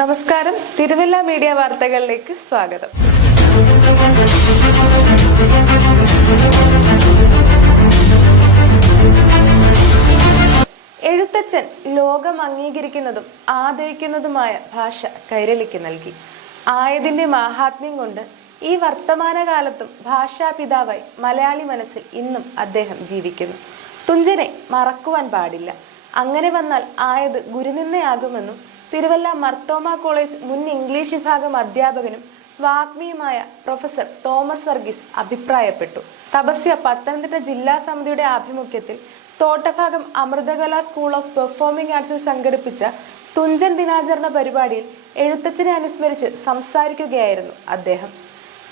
നമസ്കാരം. തിരുവല്ല മീഡിയ വാർത്തകളിലേക്ക് സ്വാഗതം. എഴുത്തച്ഛൻ ലോകം അംഗീകരിക്കുന്നതും ആദരിക്കുന്നതുമായ ഭാഷ കൈരളിക്ക് നൽകി. ആയതിന്റെ മാഹാത്മ്യം കൊണ്ട് ഈ വർത്തമാനകാലത്തും ഭാഷാപിതാവായി മലയാളി മനസ്സിൽ ഇന്നും അദ്ദേഹം ജീവിക്കുന്നു. തുഞ്ചനെ മറക്കുവാൻ പാടില്ല. അങ്ങനെ വന്നാൽ ആയത് ഗുരുനിന്ദയാകുമെന്നും തിരുവല്ല മർത്തോമ കോളേജ് മുൻ ഇംഗ്ലീഷ് വിഭാഗം അധ്യാപകനും വാഗ്മിയുമായ പ്രൊഫസർ തോമസ് വർഗീസ് അഭിപ്രായപ്പെട്ടു. തപസ്യ പത്തനംതിട്ട ജില്ലാ സമിതിയുടെ ആഭിമുഖ്യത്തിൽ Thottabhagam Amritakala school of performing ആർട്സിൽ സംഘടിപ്പിച്ച തുഞ്ചൻ ദിനാചരണ പരിപാടിയിൽ എഴുത്തച്ഛനെ അനുസ്മരിച്ച് സംസാരിക്കുകയായിരുന്നു അദ്ദേഹം.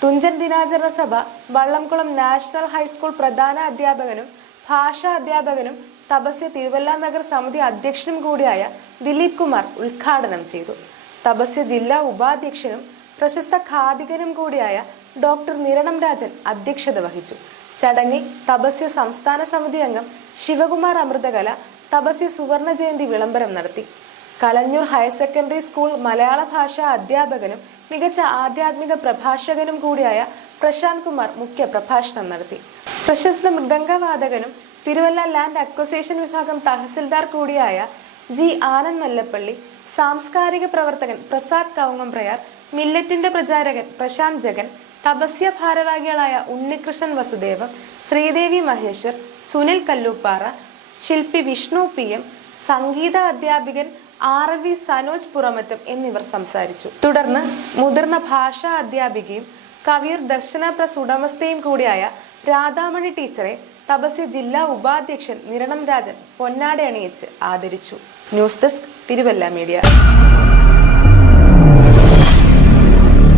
തുഞ്ചൻ ദിനാചരണ സഭ വള്ളംകുളം നാഷണൽ ഹൈസ്കൂൾ പ്രധാന അധ്യാപകനും ഭാഷാ അധ്യാപകനും തപസ്യ തിരുവല്ല നഗർ സമിതി അധ്യക്ഷനും കൂടിയായ ദിലീപ് കുമാർ ഉദ്ഘാടനം ചെയ്തു. തപസ്യ ജില്ലാ ഉപാധ്യക്ഷനും പ്രശസ്ത ഖാദികനും കൂടിയായ ഡോക്ടർ നിരണം രാജൻ അധ്യക്ഷത വഹിച്ചു. ചടങ്ങിൽ തപസ്യ സംസ്ഥാന സമിതി അംഗം ശിവകുമാർ അമൃതകല തപസ്യ സുവർണ ജയന്തി വിളംബരം നടത്തി. കലഞ്ഞൂർ ഹയർ സെക്കൻഡറി സ്കൂൾ മലയാള ഭാഷാ അധ്യാപകനും മികച്ച ആധ്യാത്മിക പ്രഭാഷകനും കൂടിയായ പ്രശാന്ത് കുമാർ മുഖ്യ പ്രഭാഷണം നടത്തി. പ്രശസ്ത മൃദംഗവാദകനും തിരുവല്ല ലാൻഡ് അക്വസേഷൻ വിഭാഗം തഹസിൽദാർ കൂടിയായ ജി ആനന്ദ് മല്ലപ്പള്ളി സാംസ്കാരിക പ്രവർത്തകൻ പ്രസാദ് കൗങ്ങംപ്രയാർ മില്ലറ്റിന്റെ പ്രചാരകൻ പ്രശാന്ത് ജഗൻ തപസ്യ ഭാരവാഹികളായ ഉണ്ണികൃഷ്ണൻ വസുദേവൻ ശ്രീദേവി മഹേശ്വർ സുനിൽ കല്ലൂപ്പാറ ശില്പി വിഷ്ണു പി എം സംഗീത അധ്യാപികൻ ആർ വി സനോജ് പുറമറ്റം എന്നിവർ സംസാരിച്ചു. തുടർന്ന് മുതിർന്ന ഭാഷാ അധ്യാപികയും കവിയർ ദർശന പ്രസ് ഉടമസ്ഥയും കൂടിയായ രാധാമണി ടീച്ചറെ തപസ്യ ജില്ലാ ഉപാധ്യക്ഷൻ നിരണം രാജൻ പൊന്നാട അണിയിച്ച് ആദരിച്ചു. News desk Thiruvalla media.